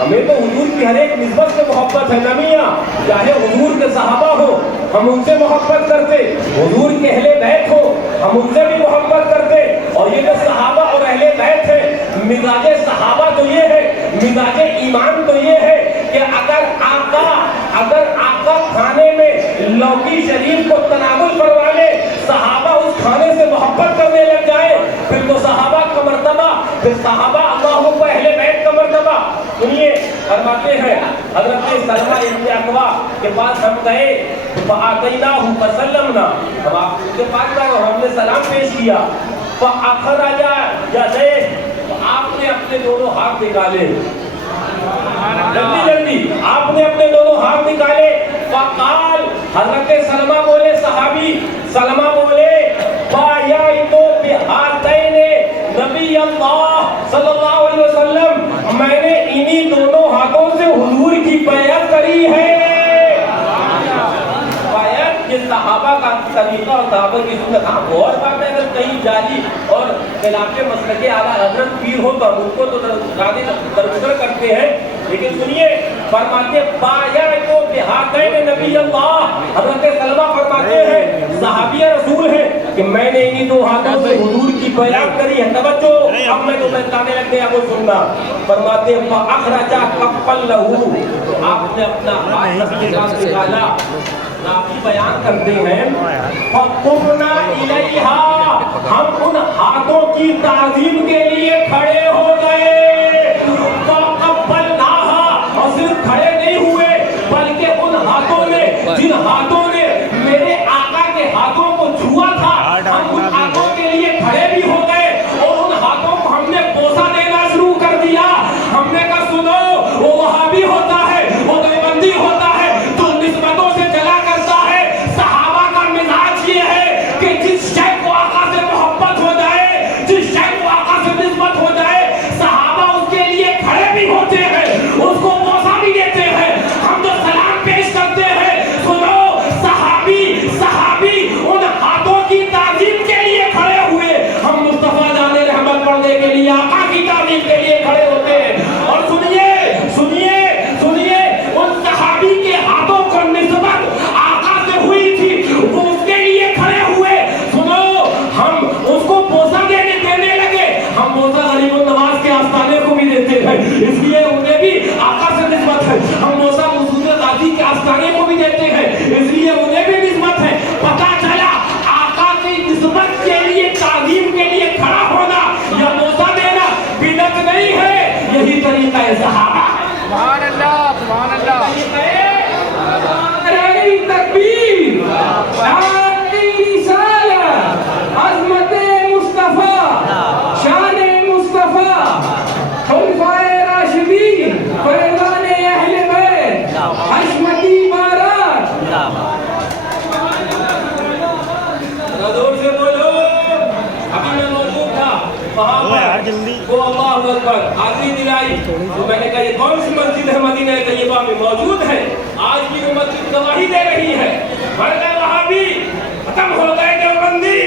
ہمیں تو حضور کی ہر ایک نسبت سے محبت ہے نمیاں، چاہے حضور کے صحابہ ہو ہم ان سے محبت کرتے، حضور کے اہل بیت ہو ہم ان سے بھی محبت کرتے. اور یہ جو صحابہ اور اہل بیت ہے، مزاج صحابہ تو یہ ہے، مزاج ایمان تو یہ ہے کہ اگر آقا کھانے میں لوکی شریف کو تناول کروا لے، صحابہ اس کھانے سے محبت کرنے لگ جائے، پھر تو صحابہ کا مرتبہ، پھر صحابہ اللہ کو اہل بیت کا مرتبہ. سنیے فرماتے ہیں حضرت سلمہ ابن اکوع کے پاس ہم گئے، فآتیناہ فسلمنا، ہم آپ کے پاس گئے اور ہم نے سلام پیش کیا. فأخرج یدیہ، آپ نے اپنے دونوں ہاتھ نکالے، جلدی آپ نے اپنے دونوں ہاتھ نکالے. فقال، حضرت سلمہ بولے، صحابی سلمہ بولے، بایعت بہاتین نبی اللہ صلی اللہ علیہ وسلم، میں نے انہی دونوں ہاتھوں سے حضور کی بیعت کری ہے. بیعت یہ صحابہ کا طریقہ اور صحابہ کی سنت. ہاں اور بات ہے اگر کہیں جاری اور خلاف مسلک اعلیٰ حضرت پیر ہو تو ہم ان کو تو درگزر کرتے ہیں، لیکن سنیے فرماتے بایعت بہاتین نبی اللہ، حضرت سلمہ فرماتے ہیں صحابی رسول ہیں کہ میں نے انہی دو ہاتھوں سے حضور کی بیعت کری ہے. توجہ، اب میں تو بتانے لگ گیا وہ سننا. فرماتے ہیں فاخرج کفا لہ، آپ نے اپنا ہاتھ نکالا. راوی بیان کرتے ہیں فقمنا الیہا، ہم ان ہاتھوں کی تعظیم کے لیے کھڑے ہو گئے. فقبلناہا، اور صرف کھڑے نہیں ہوئے بلکہ ان ہاتھوں نے، جن ہاتھوں نے میرے آقا کے ہاتھوں کو چھوا تھا، ہم ان ہاتھوں کے لیے کھڑے بھی ہو گئے اور ان ہاتھوں کو ہم نے بوسہ دینا شروع کر دیا. ہم نے کہا سنو، وہ وہابی ہوتا ہے، وہ دیوبندی ہوتا ہے تو نسبتوں سے چلا کرتا ہے. صحابہ کا مزاج یہ ہے کہ جس شے کو آقا سے محبت ہو جائے، جس شے کو آقا سے نسبت ہو جائے، صحابہ اس کے لیے کھڑے بھی ہوتے ہیں، اس کو بوسہ بھی دیتے ہیں، ہم جو سلام پیش کرتے ہیں. سنو، صحابی ان ہاتھوں کی تعظیم کے لیے کھڑے ہوئے، ہم مصطفیٰ جان رحمت پڑھنے کے لیے آقا کی تعظیم کے لیے کھڑے ہوتے ہیں. اور سنیے ان صحابی کے ہاتھوں کو نسبت آقا سے ہوئی تھی، وہ اس کے لیے کھڑے ہوئے. سنو، ہم اس کو بوسہ دینے لگے. ہم بوسہ غریب النواز کے آستانے کو بھی دیتے ہیں، اس لیے انہیں بھی آقا سے نسبت ہے. ہم بوسہ حضور غازی کے آستانے کو بھی دیتے ہیں، اس لیے انہیں بھی نسبت ہے. پتہ چلا آقا کی نسبت کے لیے، تعظیم کے لیے کھڑا ہونا یا بوسہ دینا بدعت نہیں ہے، یہی طریقہ ہے صحابہ. سبحان اللہ، سبحان اللہ. نعرہ تکبیر، نعرہ رسالت، عظمت مصطفیٰ، شان مصطفیٰ، خلفائے راشدین، فرزان اہل بیت، حشمتی بارات. زور سے بولو. ابھی میں موجود تھا وہاں پر، وہ اللہ اکبر حاضری دلائی تو میں نے کہا یہ کون سی مسجد ہے مدینہ طیبہ میں موجود ہے؟ آج بھی وہ مسجد گواہی دے رہی ہے. مر گئے وہابی، ختم ہو گئے دیوبندی،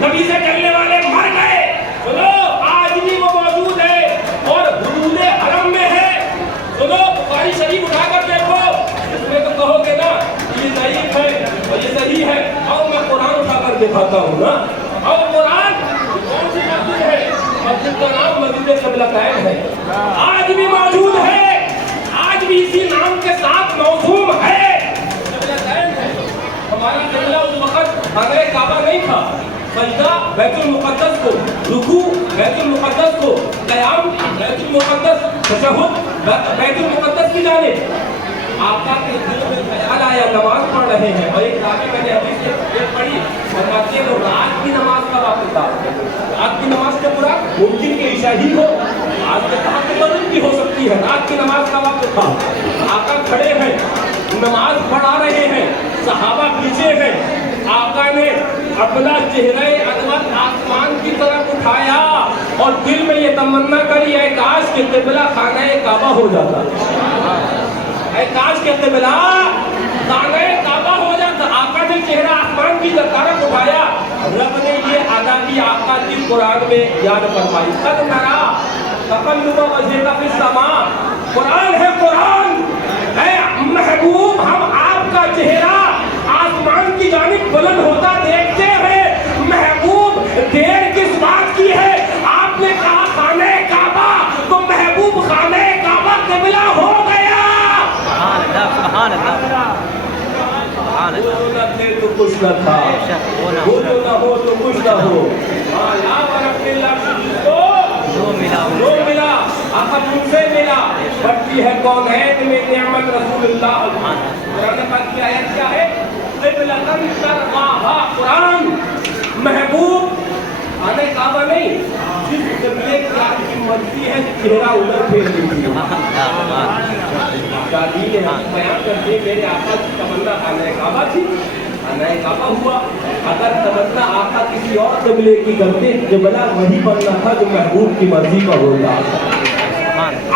نبی سے چلنے والے مر گئے. سنو، آج بھی وہ موجود ہے اور حدود حرم میں ہے. سنو، بخاری شریف اٹھا کر دیکھو، اس میں تو کہو گے نا یہ ضعیف ہے اور یہ صحیح ہے. اور میں قرآن اٹھا کر دکھاتا ہوں نا. اور قرآن کون سی مسجد ہے؟ مسجد کا نام مسجد قبلہ قائم ہے، آج بھی موجود ہے، آج بھی اسی نام کے ساتھ موسوم ہے. قبلہ قائم ہے. ہمارا قبلہ اس وقت خانہ کعبہ نہیں تھا. سجدہ بیت المقدس کو، رکوع بیت المقدس کو، قیام بیت المقدس، تشہد بیت المقدس کی جانب. آقا کے دل میں خیال آیا نماز پڑھ رہے ہیں، اور ایک راوی میں نے حدیث یہ پڑھی، فرماتے ہیں رات کی نماز کا وقت تھا. رات کی نماز کے پورا ممکن کہ عشاء ہی ہو، آج کے کہاں پہ مغرب بھی ہو سکتی ہے. رات کی نماز کا وقت تھا. آقا کھڑے ہیں، نماز پڑھا رہے ہیں، صحابہ پیچھے ہیں. آقا نے اپنا چہرہ عظمت آسمان کی طرف اٹھایا اور دل میں یہ تمنا کری اے کاش کہ قبلہ خانہ کعبہ ہو جاتا، اے کاش کہ قبلہ خانہ کعبہ ہو جاتا. آقا نے چہرہ آسمان کی طرف اٹھایا. رب نے یہ ادا کی آقا کی قرآن میں یاد فرمائی. قد نرا تقلب وجهك في السماء. قرآن وہ جو نہ تھے تو کچھ نہ تھا، وہ جو نہ ہو تو کچھ نہ ہو. ہاں یا رب اللہ جس کو جو ملا آقا تم سے ملا. بڑھتی ہے کونین میں نعمت رسول اللہ. قرآن پاک کی آیت کیا ہے؟ قبلۃً ترضاھا. قرآن محبوب آنے کعبہ نہیں، جس قبلے کی آپ کی مرضی ہے چہرہ ادھر پھیر دیجیے. شادی نے بیان کرتے میرے آقا کی تمنا آنے کعبہ تھی، آنے کعبہ ہوا. اگر تمنا آقا کسی اور قبلے کی کرتے قبلہ وہی بننا تھا جو محبوب کی مرضی کا ہوتا.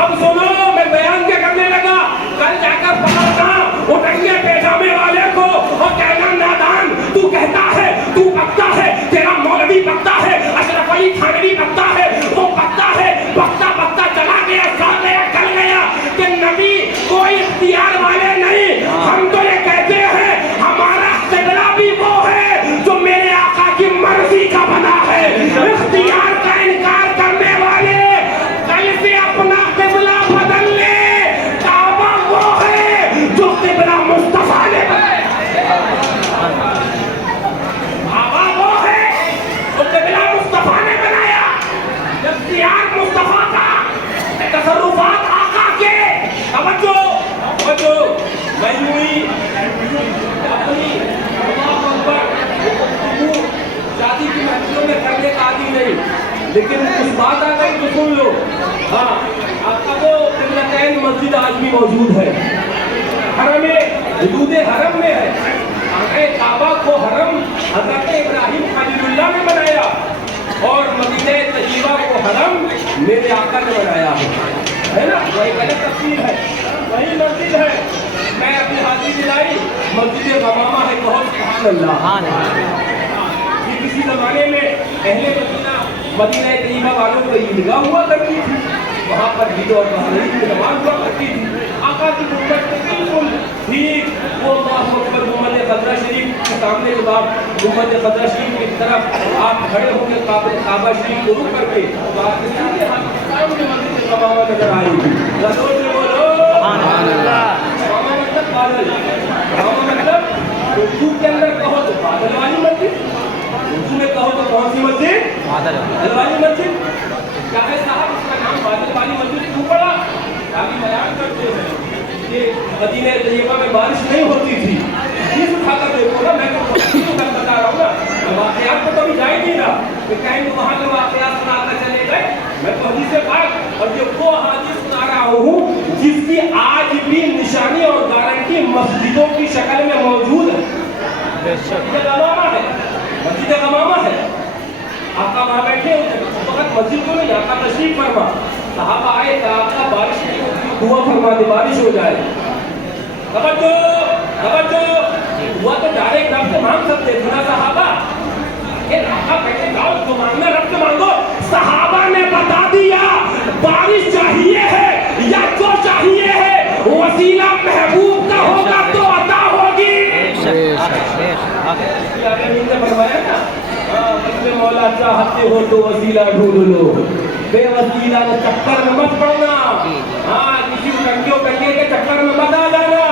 اب سنو میں بیان کیا کرنے لگا. کل جا کر پکڑنا اٹھنگے پیجامے والے کو اور کہنا نادان تو کہتا ہے، تو بکتا ہے، تیرا مولوی بکتا ہے، اشرف علی تھانوی بکتا ہے، وہ بکتا ہے، بکتا بکتا چلا گیا، سال گیا، کل گیا کہ نبی کوئی اختیار والے نہیں. ہم تو یہ کہتے ہیں ہمارا قبلہ بھی وہ ہے جو میرے آقا کی مرضی کا بنا ہے. اختیار کا انکار کرنے والے کل سے اپنا قبلہ بدل لے. کعبہ وہ ہے جو قبلہ مصطفیٰ نے بنایا. کعبہ وہ ہے جو قبلہ مصطفیٰ نے بنایا. اختیار مصطفیٰ کا، تصرفات آقا کے. توجہ توجہ. میں یوں اپنی اللہ اکبر شادی کی محفلوں میں کرنے کا عادی نہیں، لیکن کچھ بات آ گئی تو سن لو. ہاں آپ کا وہ قبلتین مسجد آج بھی موجود ہے، حرم حدود حرم میں ہے. کعبہ کو حرم حضرت ابراہیم خلیل اللہ نے بنایا اور مدینہ طیبہ کو حرم میرے آقا نے بنایا ہے نا. وہی غلط تفسیر ہے، وہی مسجد ہے. میں اپنی حاضری دلائی مسجد غمامہ ہے. بہت سبحان اللہ. یہ کسی زمانے میں اہل مدینہ طیبہ والوں کو عیدگاہ ہوا کرتی تھی، وہاں پر عید اور بقرعید کی نماز ہوا کرتی تھی. آقا کی گنبد بالکل ٹھیک وہ اللہ اکبر گنبد خضرا شریف کے سامنے جب آپ گنبد خضرا شریف کی طرف آپ کھڑے ہو کے کعبہ شریف کو رک کر کے سامنے مسجد غمامہ نظر آئے گی. زور سے بولو سبحان اللہ. غمامہ مطلب بادل، غمامہ مطلب اردو کے اندر کہو تو بادل والی مسجد، اردو میں کہو تو کون سی مسجد؟ بادل والی مسجد. کیا ہے صاحب اس کا نام بادل والی مسجد کیوں پڑا؟ آگے بیان کرتے ہیں کہ مدینہ طیبہ میں بارش نہیں ہوتی تھی. چیز اٹھا کر دیکھو نا، میں تو بتا رہا ہوں نا، واقعات کو کبھی جائے نہیں رہا کہ کہیں تو وہاں کے واقعات سنا کر چلے گئے. میں تو حدیث پاک اور یہ وہ حدیث سنا رہا ہوں جس کی آج بھی نشانی اور گارنٹی مسجدوں کی شکل میں موجود ہے. مسجد غمامہ ہے، مسجد غمامہ ہے. آقا وہاں بیٹھے ہوتے وقت مسجد کو نہیں، آقا تشریف فرما. صحابہ آئے کہ آقا بارش نہیں ہوتی، دعا فرما دے بارش ہو جائے. توجہ توجہ. دعا تو ڈائریکٹ رب سے مانگ سکتے تھے نا صحابہ. آقا بیٹھے جاؤ جو مانگنا رب سے مانگو. صحابہ نے بتا دیا بارش چاہیے ہے یا جو چاہیے ہے وسیلہ محبوب کا ہوگا تو عطا ہوگی. فرمایا نا مولا چاہتے ہو تو وسیلہ ڈھونڈ لو، بے وسیلہ کے چکر میں مت پڑنا. ہاں کسی ٹنگیوں ٹنگے کے چکر میں مت آ جانا.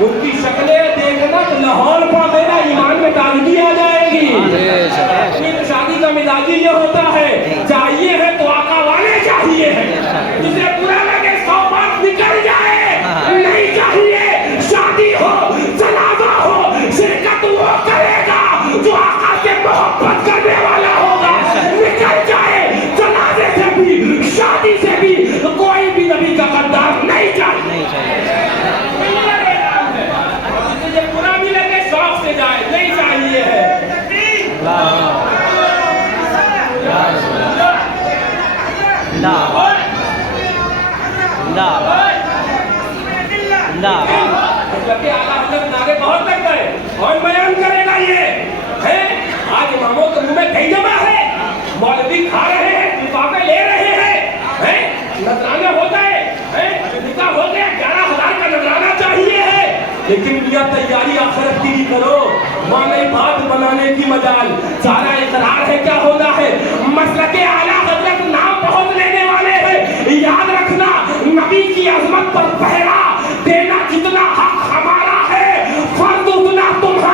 ان کی شکلیں دیکھنا تو لاہور پڑ دینا، ایمان میں تازگی آ جائے گی. اپنی شادی کا مزاج یہ ہوتا ہے چاہیے ہے تو آقا والے چاہیے ہے. تجھے برا لگے 100 بات نکل جائے، نہیں چاہیے شادی ہو جنازہ ہو شرکت وہ کرے گا جو آقا سے محبت کرنے والا ہوگا. نکل جائے جنازے سے بھی شادی سے بھی کوئی بھی نبی کا غدار نہیں چاہیے. تجھے برا بھی لگے شوق سے جائے، نہیں چاہیے ہے. نعرے بہت لگ گئے اور بیان کرے گا. یہ ہے آج اماموں کے منہ میں کئی جمع ہے، مولوی کھا رہے ہیں، لفافے لے رہے ہیں، نذرانہ ہو گئے، نکاح ہو گیا، 11,000 کا نذرانہ چاہیے ہے. لیکن یہ تیاری آخرت کی بھی کرو، وہاں نہیں بات بنانے کی مجال. سارا اقرار ہے کیا ہونا ہے. مسلک اعلیٰ حضرت نام بہت لینے والے ہیں. یاد رکھنا نبی کی عظمت پر پہرا دینا جتنا حق ہمارا ہے فرض اتنا تمہارا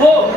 وہ